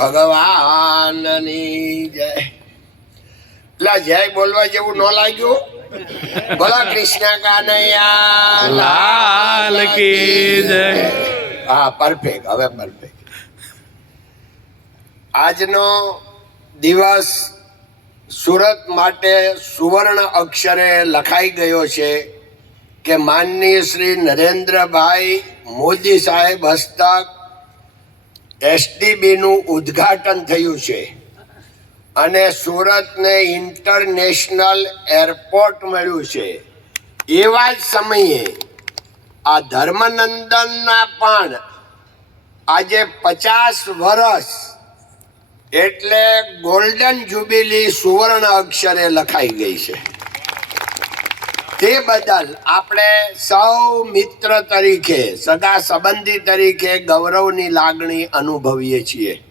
ભગવાનની જય. એટલે જય બોલવા જેવું ન લાગ્યું? બોલો કૃષ્ણ કાનૈયા લાલ કી જય. હા, પરફેક્ટ. હવે પરફેક્ટ. આજનો દિવસ સુરત માટે સુવર્ણ અક્ષરે લખાઈ ગયો છે કે માનનીય શ્રી નરેન્દ્રભાઈ મોદી સાહેબ હસ્તક એસડીબીનું ઉદ્ઘાટન થયું છે અને સુરતને ઇન્ટરનેશનલ એરપોર્ટ મળ્યું છે. એવા જ સમયે આ ધર્મનંદનના પણ આજે 50 વર્ષ એટલે ગોલ્ડન જ્યુબિલી સુવર્ણ અક્ષરે લખાઈ ગઈ છે. તે બદલ આપણે સૌ મિત્ર તરીકે, સગા સંબંધી તરીકે ગૌરવની લાગણી અનુભવીએ છીએ.